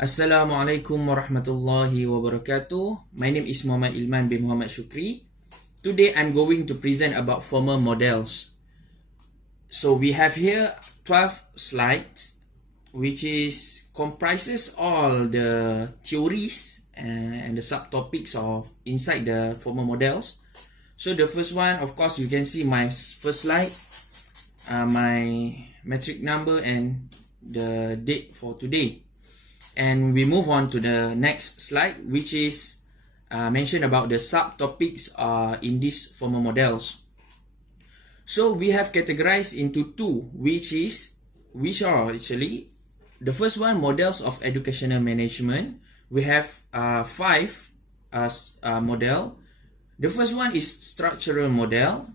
Assalamualaikum warahmatullahi wabarakatuh. My name is Muhammad Ilman bin Muhammad Shukri. Today I'm going to present about formal models. So we have here 12 slides which is comprises all the theories and the subtopics of inside the formal models. So the first one, of course, you can see my first slide, my metric number and the date for today. And we move on to the next slide, which is mentioned about the subtopics in these formal models. So we have categorized into two, which are actually the first one, models of educational management. We have five model. The first one is structural model,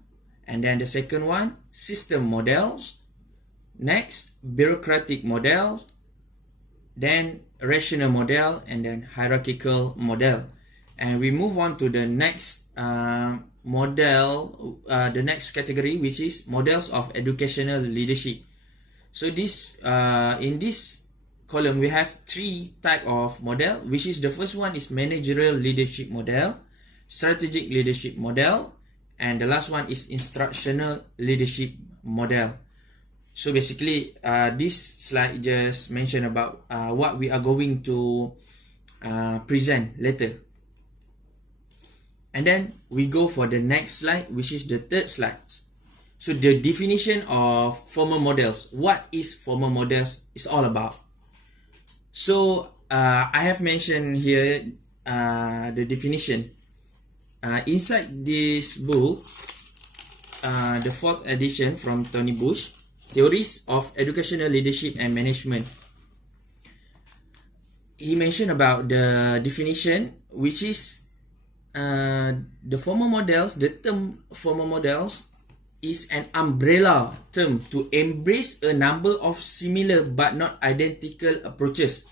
and then the second one, system models. Next, bureaucratic model, then rational model, and then hierarchical model. And we move on to the next model, the next category, which is models of educational leadership. So this in this column we have three type of model, which is the first one is managerial leadership model, strategic leadership model, and the last one is instructional leadership model. So basically, this slide just mentioned about what we are going to present later. And then we go for the next slide, which is the third slide. So the definition of formal models. What is formal models is all about. So I have mentioned here the definition. Inside this book, the fourth edition from Tony Bush, Theories of Educational Leadership and Management. He mentioned about the definition, which is the formal models. The term formal models is an umbrella term to embrace a number of similar but not identical approaches.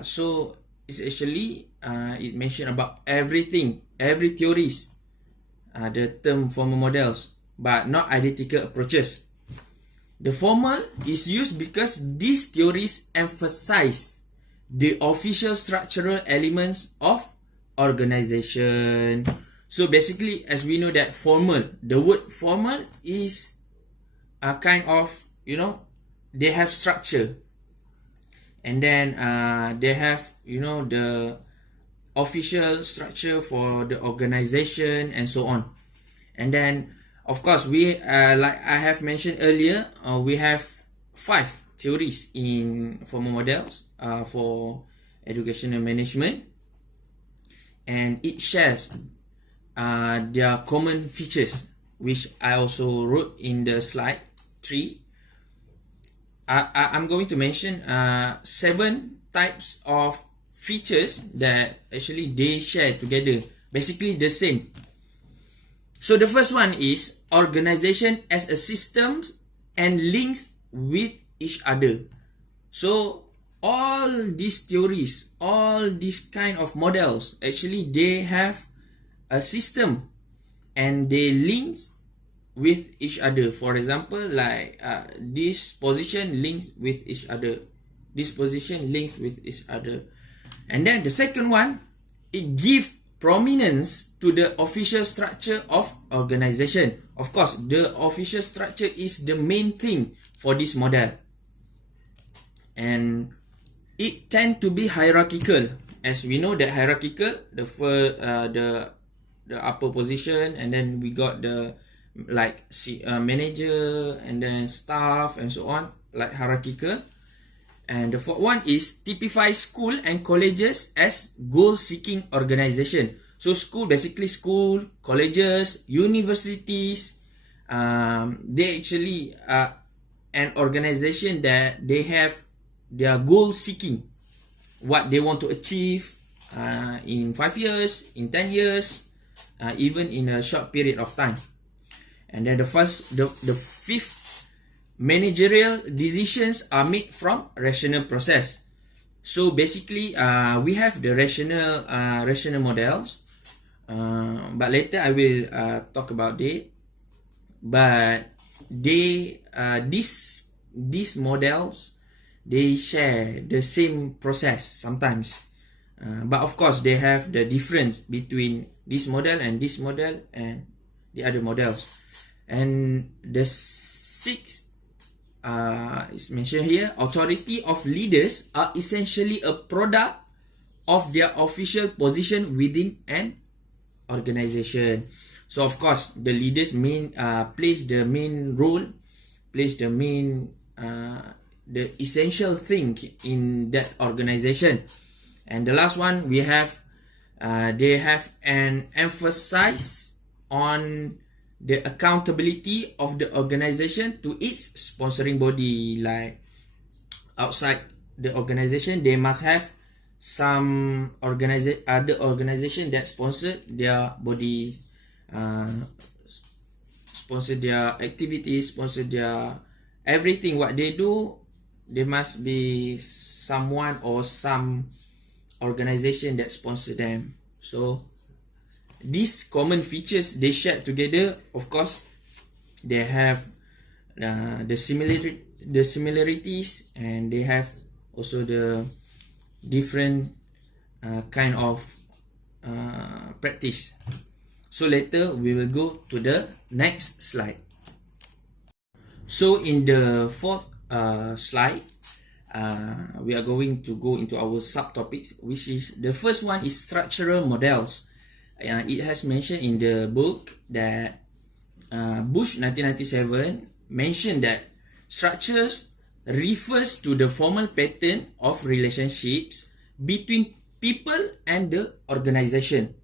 So it's actually it mentioned about everything, every theories, the term formal models, but not identical approaches. The formal is used because these theories emphasize the official structural elements of organization. So basically, as we know that formal, the word formal is a kind of, they have structure. And then they have, the official structure for the organization and so on. And then, of course, we like I have mentioned earlier, we have five theories in formal models for educational management, and it shares their common features, which I also wrote in the slide 3. I'm going to mention 7 types of features that actually they share together, basically the same. So the first one is organization as a system and links with each other. So all these theories, all these kind of models, actually they have a system and they link with each other. For example, like this position links with each other. This position links with each other. And then the second one, it gives prominence to the official structure of organization. Of course, the official structure is the main thing for this model. And it tends to be hierarchical. As we know that hierarchical, the first, the upper position, and then we got the manager, and then staff, and so on, like hierarchical. And the fourth one is typify school and colleges as goal-seeking organization. So school, basically school, colleges, universities, they actually are an organization that they have their goal-seeking, what they want to achieve in 5 years, in 10 years, even in a short period of time. And then the fifth, managerial decisions are made from rational process. So basically, we have the rational models, but later I will talk about it. But these models they share the same process sometimes. But of course, they have the difference between this model and this model and the other models. And the sixth is mentioned here, authority of leaders are essentially a product of their official position within an organization. So of course, the leaders plays the main role, plays the main the essential thing in that organization. And the last one, we have they have an emphasis on the accountability of the organization to its sponsoring body. Like outside the organization, they must have some other organization that sponsor their bodies, sponsor their activities, sponsor their everything what they do. There must be someone or some organization that sponsor them. So these common features they share together, of course, they have the similarities, and they have also the different kind of practice. So later we will go to the next slide. So in the fourth slide, we are going to go into our subtopics, which is the first one is structural models. It has mentioned in the book that Bush 1997 mentioned that structures refers to the formal pattern of relationships between people and the organization.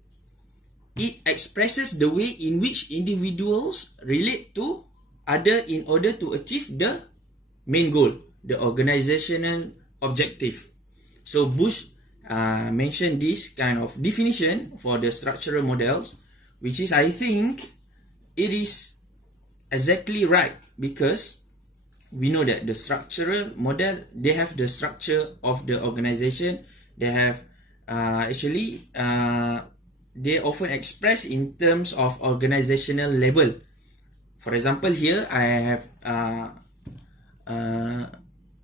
It expresses the way in which individuals relate to others in order to achieve the main goal, the organizational objective. So Bush mentioned this kind of definition for the structural models, which is, I think, it is exactly right, because we know that the structural model, they have the structure of the organization. They have they often express in terms of organizational level. For example, here I have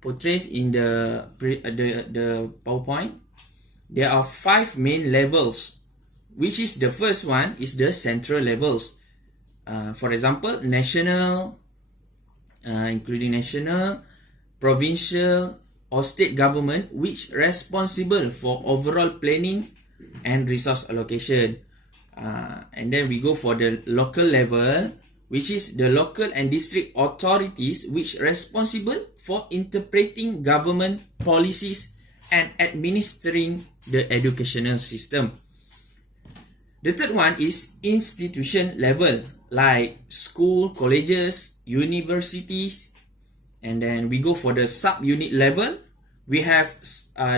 portrays in the PowerPoint. There are 5 main levels, which is the first one is the central levels. For example, national, including national, provincial, or state government, which responsible for overall planning and resource allocation. And then we go for the local level, which is the local and district authorities, which responsible for interpreting government policies and administering the educational system. The third one is institution level, like school, colleges, universities. And then we go for the sub-unit level. We have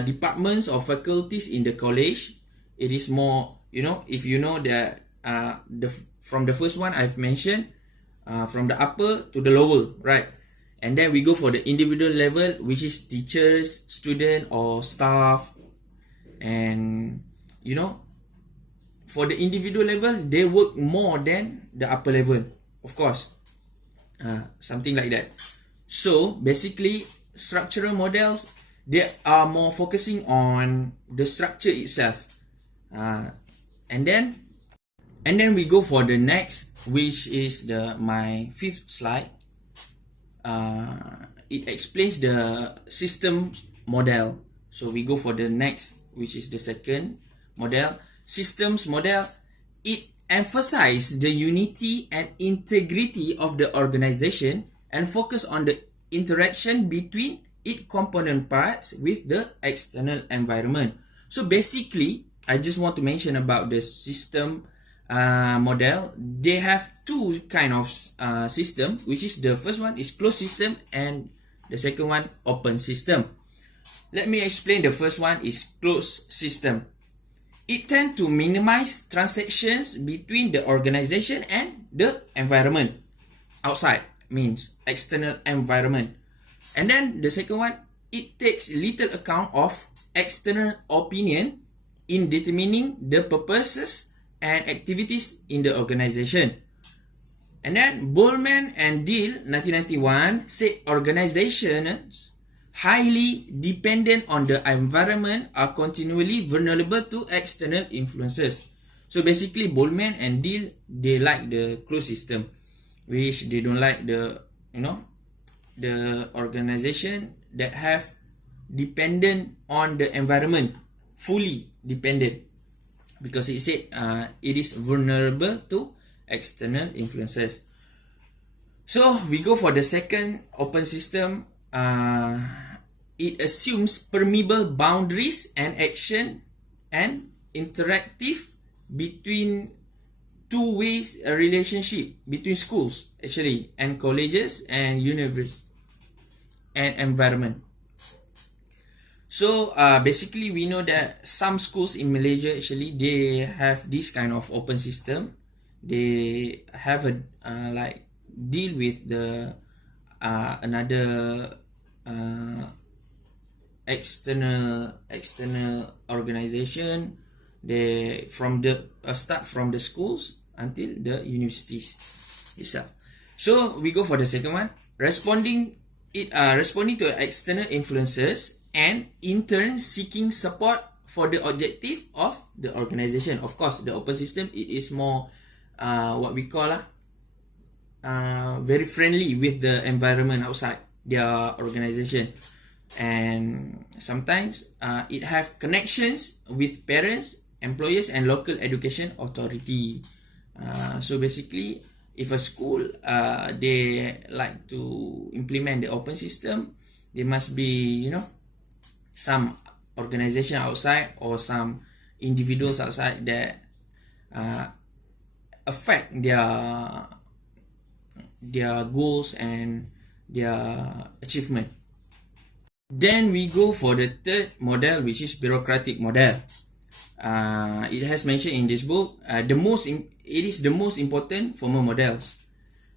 departments or faculties in the college. It is more, if you know that from the first one I've mentioned, from the upper to the lower, right? And then we go for the individual level, which is teachers, student, or staff. And for the individual level, they work more than the upper level, of course, something like that. So basically, structural models, they are more focusing on the structure itself. And then we go for the next, which is my fifth slide. It explains the system model. So we go for the next, which is the second model. Systems model, it emphasizes the unity and integrity of the organization and focus on the interaction between its component parts with the external environment. So basically, I just want to mention about the system model. They have two kind of system, which is the first one is closed system and the second one open system. Let me explain. The first one is closed system. It tends to minimize transactions between the organization and the environment. Outside means external environment. And then the second one, it takes little account of external opinion in determining the purposes and activities in the organization. And then Bowman and Deal 1991 say organizations highly dependent on the environment are continually vulnerable to external influences. So basically, Boltzmann and Deal, they like the closed system, which they don't like the, the organization that have dependent on the environment, fully dependent, because it said it is vulnerable to external influences. So we go for the second open system. It assumes permeable boundaries and action and interactive between two ways a relationship between schools actually and colleges and universities and environment. So basically we know that some schools in Malaysia actually they have this kind of open system. They have a like deal with the another external organization. They from the start from the schools until the universities itself. So we go for the second one, responding to external influences and in turn seeking support for the objective of the organization. Of course, the open system it is more what we call very friendly with the environment outside their organization, and sometimes it have connections with parents, employers and local education authority. So basically, if a school they like to implement the open system, there must be some organization outside or some individuals outside that affect their goals and their achievement. Then we go for the third model, which is bureaucratic model. It has mentioned in this book, it is the most important formal models.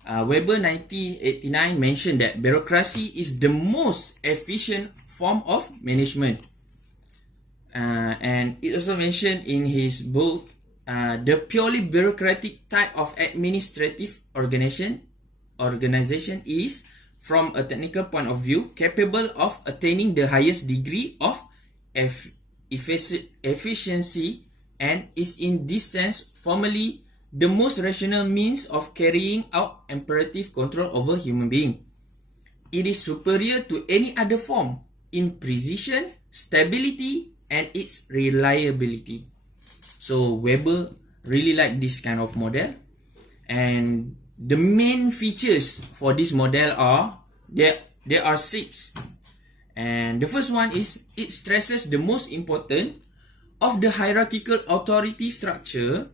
Weber 1989 mentioned that bureaucracy is the most efficient form of management. And it also mentioned in his book, the purely bureaucratic type of administrative organization is, from a technical point of view, capable of attaining the highest degree of efficiency and is in this sense formally the most rational means of carrying out imperative control over human being. It is superior to any other form in precision, stability, and its reliability. So Weber really liked this kind of model, and the main features for this model are there are 6. And the first one is it stresses the most important of the hierarchical authority structure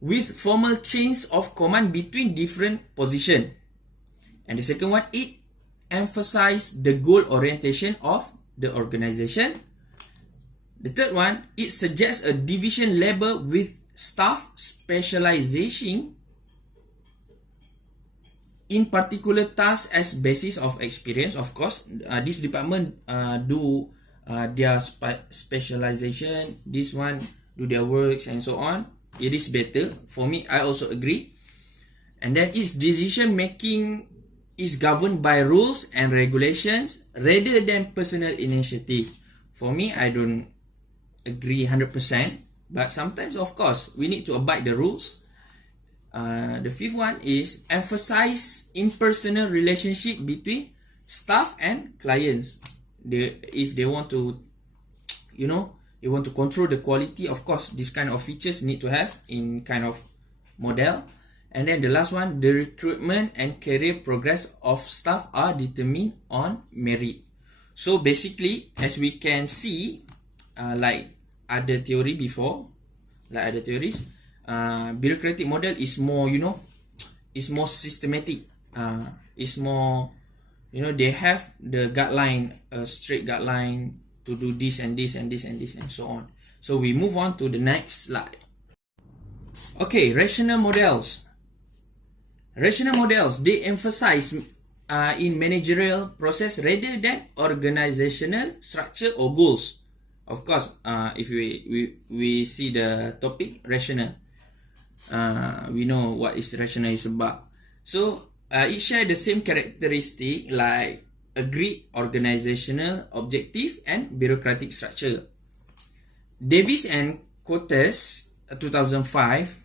with formal chains of command between different positions. And the second one, it emphasizes the goal orientation of the organization. The third one, it suggests a division labor with staff specialization in particular tasks as basis of experience. Of course, this department do their specialization, this one do their works and so on. It is better. For me, I also agree. And then its decision making is governed by rules and regulations rather than personal initiative. For me, I don't agree 100%, but sometimes, of course, we need to abide the rules. The fifth one is emphasize impersonal relationship between staff and clients. If they want to, they want to control the quality, of course, this kind of features need to have in kind of model. And then the last one, the recruitment and career progress of staff are determined on merit. So basically, as we can see, like other theory before, like other theories, bureaucratic model is more, is more systematic. Is more, they have the guideline, a straight guideline to do this and this and this and this and so on. So we move on to the next slide. Okay, rational models. Rational models, they emphasize in managerial process rather than organizational structure or goals. Of course, if we see the topic rational, we know what is rational is about. So it shares the same characteristic like agreed organizational objective and bureaucratic structure. Davis and Coates, 2005,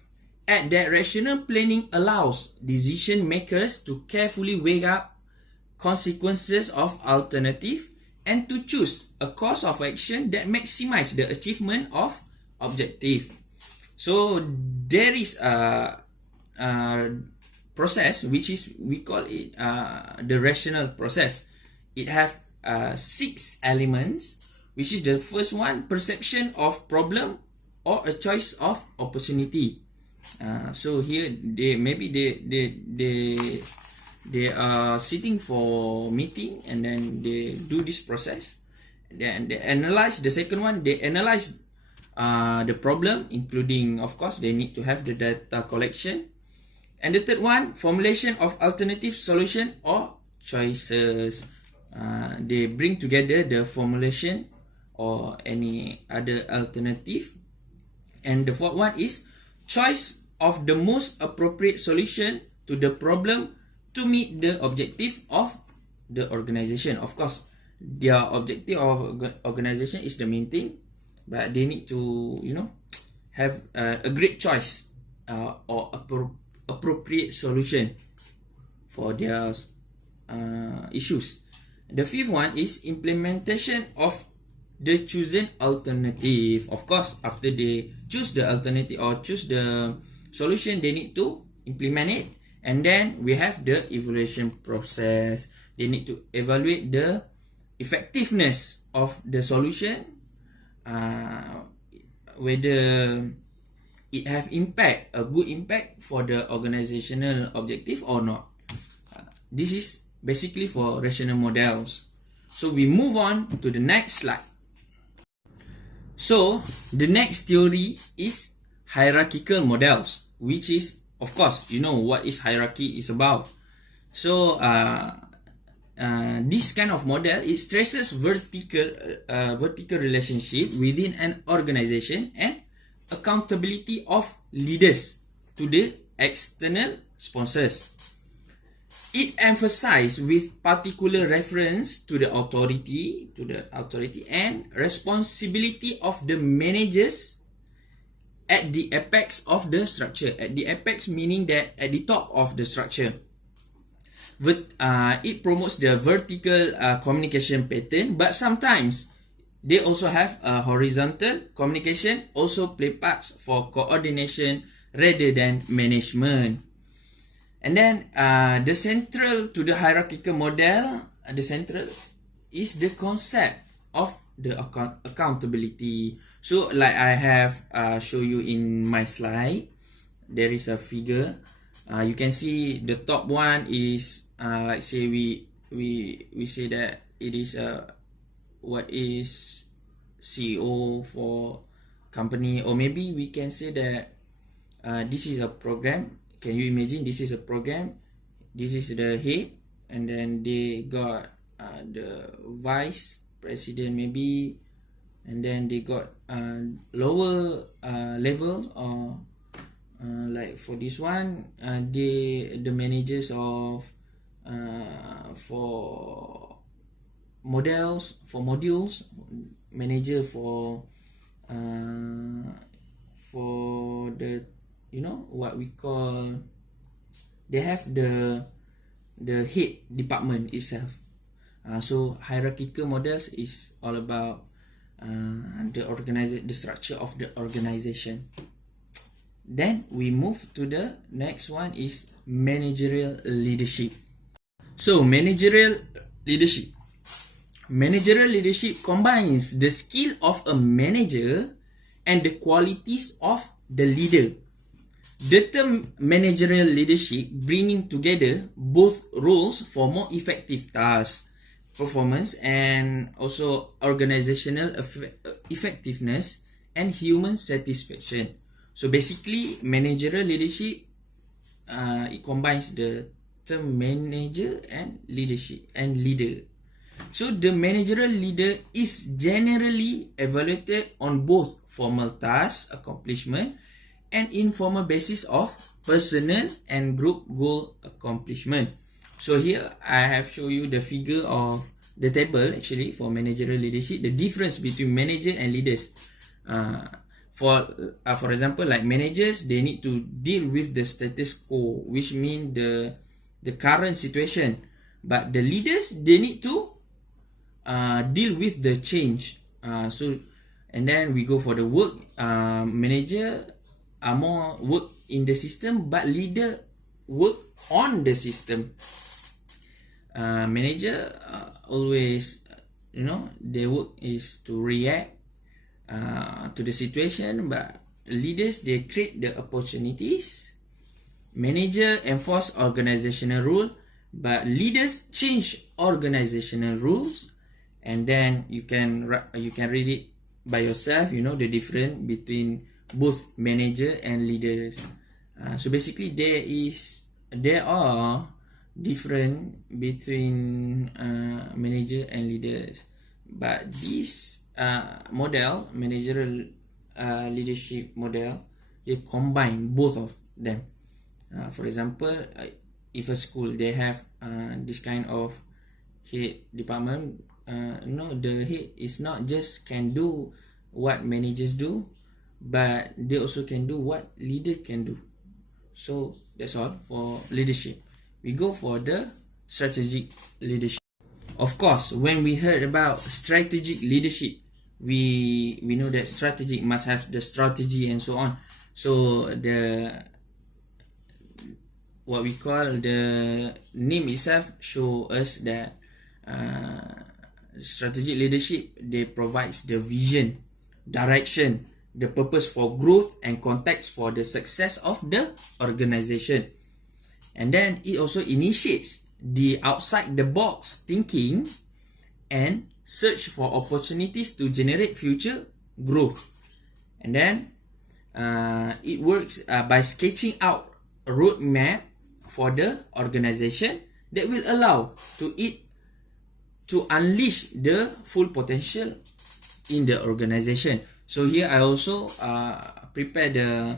add that rational planning allows decision makers to carefully weigh up consequences of alternative and to choose a course of action that maximize the achievement of objective. So there is a process which is, we call it the rational process. It have 6 elements, which is the first one, perception of problem or a choice of opportunity. So here they are sitting for meeting, and then they do this process. Then they analyze. The second one, they analyze the problem, including, of course, they need to have the data collection. And the third one, formulation of alternative solution or choices. They bring together the formulation or any other alternative. And the fourth one is choice of the most appropriate solution to the problem to meet the objective of the organization. Of course, their objective of organization is the main thing, but they need to, have a great choice or appropriate solution for their issues. The fifth one is implementation of the chosen alternative. Of course, after they choose the alternative or choose the solution, they need to implement it. And then we have the evaluation process. They need to evaluate the effectiveness of the solution, whether it have impact, a good impact for the organizational objective or not. This is basically for rational models. So we move on to the next slide. So the next theory is hierarchical models, which is, of course, you know what is hierarchy is about. So this kind of model, it stresses vertical relationship within an organization and accountability of leaders to the external sponsors. It emphasizes with particular reference to the authority and responsibility of the managers at the apex of the structure. At the apex meaning that at the top of the structure. It promotes the vertical communication pattern, but sometimes they also have a horizontal communication, also play parts for coordination rather than management. And then the central to the hierarchical model, the central is the concept of the accountability. So like I have show you in my slide, there is a figure. You can see the top one is like say we say that it is what is CEO for company, or maybe we can say that this is a program. Can you imagine this is a program? This is the head, and then they got the vice president maybe, and then they got lower level, or like for this one, the managers of for modules, manager for the what we call, they have the head department itself. So hierarchical models is all about the structure of the organization. Then we move to the next one is managerial leadership. So managerial leadership combines the skill of a manager and the qualities of the leader. The term managerial leadership bringing together both roles for more effective task performance and also organizational effectiveness and human satisfaction. So basically, managerial leadership it combines the term manager and leadership and leader. So the managerial leader is generally evaluated on both formal task accomplishment and informal basis of personal and group goal accomplishment. So here I have shown you the figure of the table actually for managerial leadership, the difference between manager and leaders. For example, like managers, they need to deal with the status quo, which means the current situation. But the leaders, they need to deal with the change. And then we go for the work. Manager are more work in the system, but leader work on the system. Manager always, their work is to react to the situation, but leaders, they create the opportunities. Manager enforce organizational rule, but leaders change organizational rules. And then you can read it by yourself, the difference between both manager and leaders. So basically there are different between manager and leaders, but this model, managerial leadership model, they combine both of them. For example, if a school, they have this kind of head department, the head is not just can do what managers do, but they also can do what leader can do. So that's all for leadership. We go for the strategic leadership. Of course, when we heard about strategic leadership, we know that strategic must have the strategy and so on. So what we call the name itself show us that strategic leadership, they provides the vision, direction, the purpose for growth and context for the success of the organization. And then it also initiates the outside the box thinking and search for opportunities to generate future growth. And then it works by sketching out a roadmap for the organization that will allow it to unleash the full potential in the organization. So here I also prepare the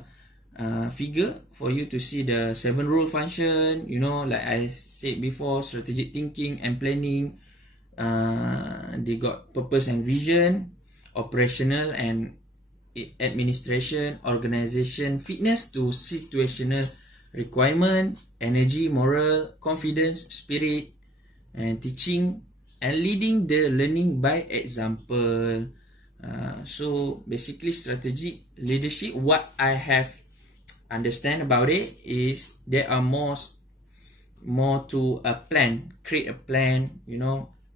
figure for you to see the 7 role function. Like I said before, strategic thinking and planning, they got purpose and vision, operational and administration, organization, fitness to situational requirement, energy, moral, confidence, spirit, and teaching and leading the learning by example. So basically, strategic leadership, what I have understand about it is there are more to a plan, create a plan,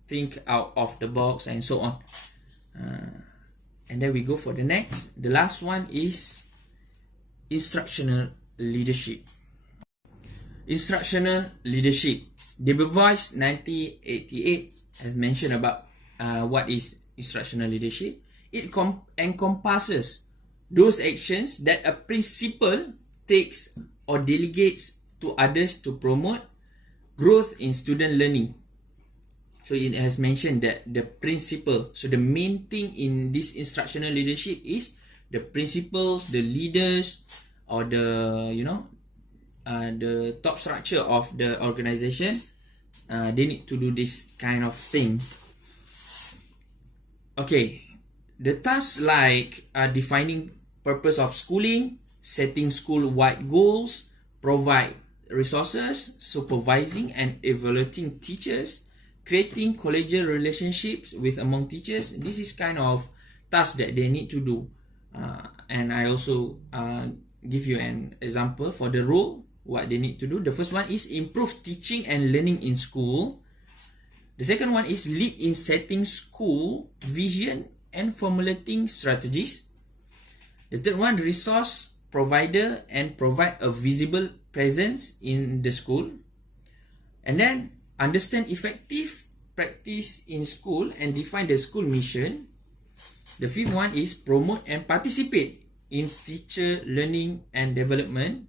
think out of the box and so on. And then we go for the last one is instructional leadership. Instructional leadership, Debevoise 1988 has mentioned about what is instructional leadership. It encompasses those actions that a principal takes or delegates to others to promote growth in student learning. So it has mentioned that the principal, so the main thing in this instructional leadership is the principals, the leaders, or the the top structure of the organization, they need to do this kind of thing. Okay, the tasks like defining purpose of schooling, setting school-wide goals, provide resources, supervising and evaluating teachers, creating collegial relationships with among teachers. This is kind of task that they need to do. And I also give you an example for the role, what they need to do. The first one is improve teaching and learning in school. The second one is lead in setting school vision and formulating strategies. The third one, resource provider and provide a visible presence in the school. And then understand effective practice in school and define the school mission. The fifth one is promote and participate in teacher learning and development.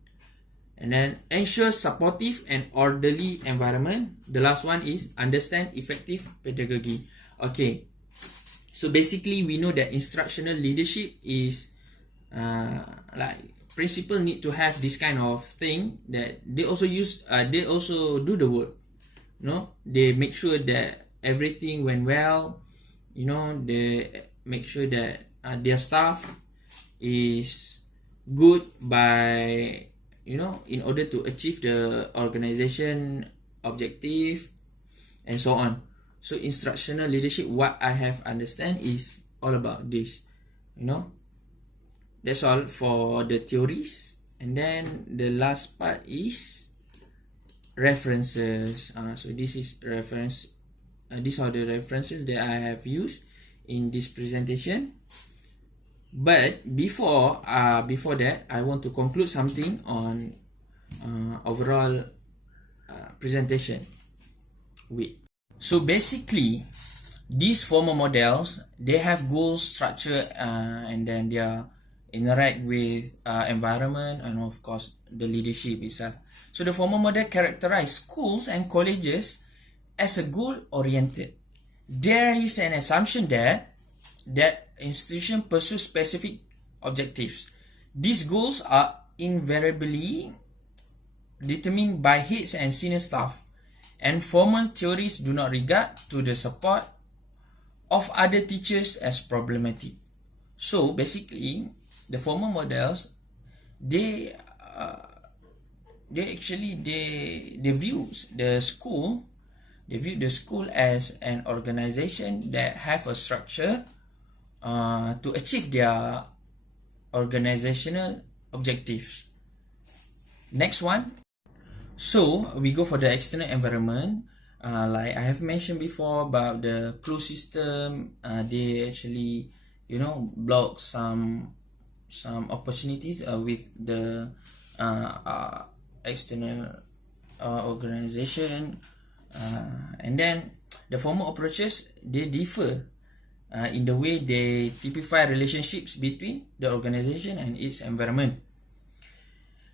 And then ensure supportive and orderly environment. The last one is understand effective pedagogy. Okay, so basically we know that instructional leadership is like principal need to have this kind of thing that they also use. They also do the work. they make sure that everything went well. They make sure that their staff is good by in order to achieve the organization objective and so on. So instructional leadership, what I have understand, is all about this. That's all for the theories. And then the last part is references. So this is reference. These are the references that I have used in this presentation. But before that, I want to conclude something on overall presentation. So basically, these formal models, they have goals, structure, and then they are interact with environment and of course the leadership itself. So the formal model characterize schools and colleges as a goal-oriented. There is an assumption that institution pursue specific objectives. These goals are invariably determined by heads and senior staff, and formal theories do not regard to the support of other teachers as problematic. So basically, the formal models, they view the school as an organization that have a structure to achieve their organizational objectives. Next one. So we go for the external environment. Like I have mentioned before about the closed system, they actually block some opportunities with the external organization, and then the formal approaches, they differ in the way they typify relationships between the organization and its environment.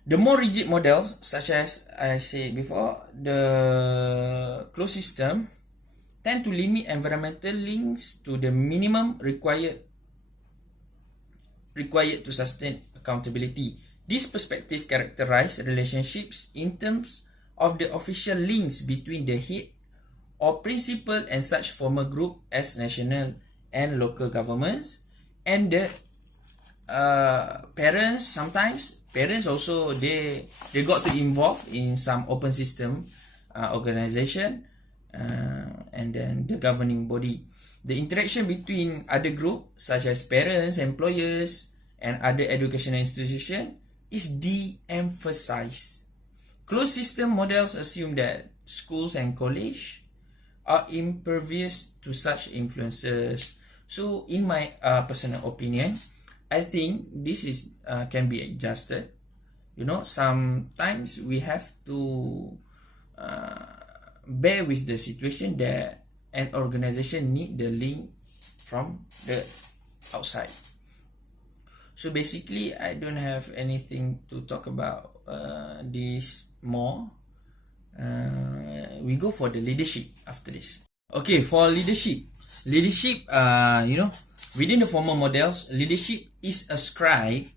The more rigid models, such as I said before, the closed system, tend to limit environmental links to the minimum required to sustain accountability. This perspective characterizes relationships in terms of the official links between the head or principal and such formal group as national and local governments, and the parents. Sometimes parents also they got to involve in some open system organization, and then the governing body. The interaction between other groups such as parents, employers, and other educational institutions is de-emphasized. Closed system models assume that schools and colleges are impervious to such influences. So in my personal opinion, I think this is can be adjusted. Sometimes we have to bear with the situation that an organization need the link from the outside. So basically, I don't have anything to talk about this more. We go for the leadership after this. Okay, for leadership, within the formal models, leadership is ascribed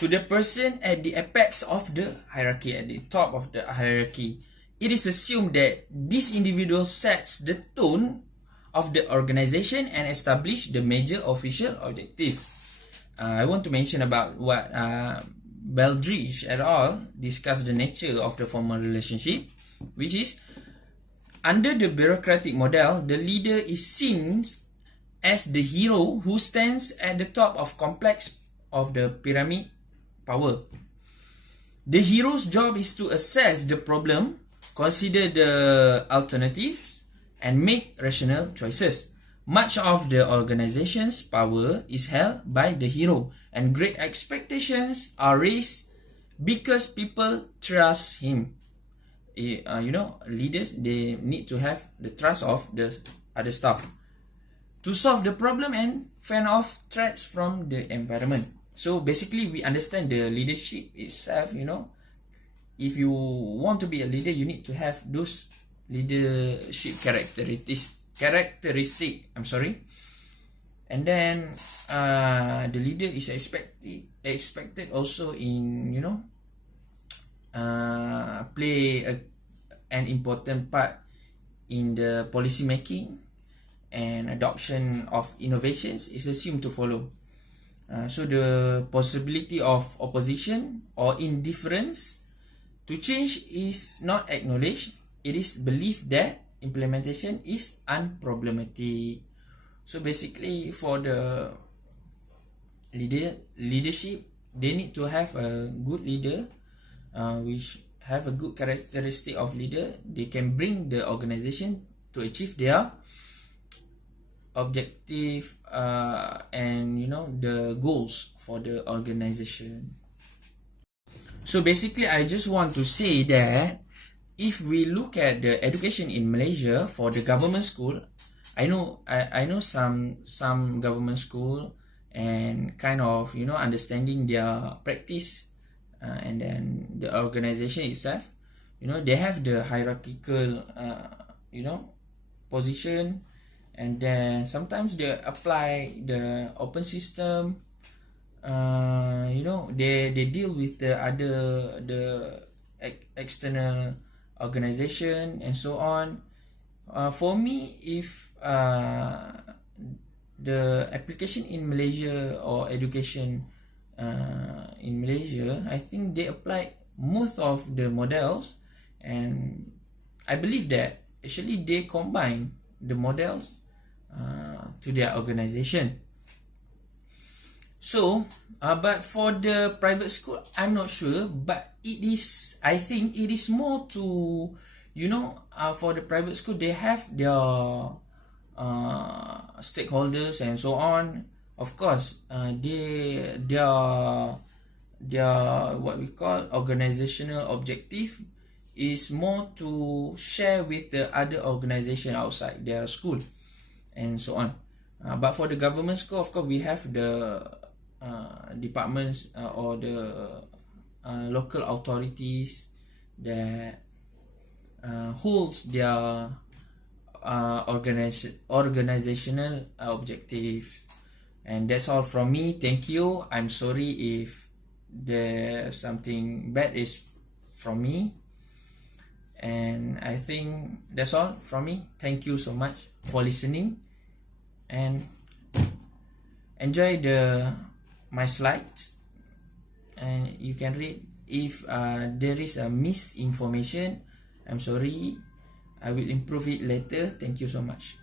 to the person at the apex of the hierarchy, at the top of the hierarchy. It is assumed that this individual sets the tone of the organization and establish the major official objective. I want to mention about what Baldrige et al. Discussed the nature of the formal relationship, which is, under the bureaucratic model, the leader is seen as the hero who stands at the top of complex of the pyramid power. The hero's job is to assess the problem, consider the alternatives, and make rational choices. Much of the organization's power is held by the hero, and great expectations are raised because people trust him. Leaders, they need to have the trust of the other staff to solve the problem and fend off threats from the environment. So basically, we understand the leadership itself. If you want to be a leader, you need to have those leadership characteristics. And then the leader is expected also in play an important part in the policy making and adoption of innovations is assumed to follow. So the possibility of opposition or indifference to change is not acknowledged. It is believed that implementation is unproblematic. So basically, for the leadership, they need to have a good leader, which have a good characteristic of leader. They can bring the organization to achieve their objective and the goals for the organization. So basically, I just want to say that if we look at the education in Malaysia for the government school, I know some government school and kind of understanding their practice and then the organization itself, they have the hierarchical position, and then sometimes they apply the open system. They deal with the external organization and so on. For me, if the application in Malaysia or education in Malaysia, I think they apply most of the models, and I believe that actually they combine the models to their organization. So, but for the private school, I'm not sure, but I think it is more to, for the private school, they have their stakeholders and so on. Of course, their what we call organizational objective is more to share with the other organization outside their school and so on. But for the government school, of course, we have the departments or the local authorities that holds their organizational objectives. And that's all from me. Thank you. I'm sorry if there's something bad is from me. And I think that's all from me. Thank you so much for listening, and enjoy my slides, and you can read. If there is a misinformation, I'm sorry. I will improve it later. Thank you so much.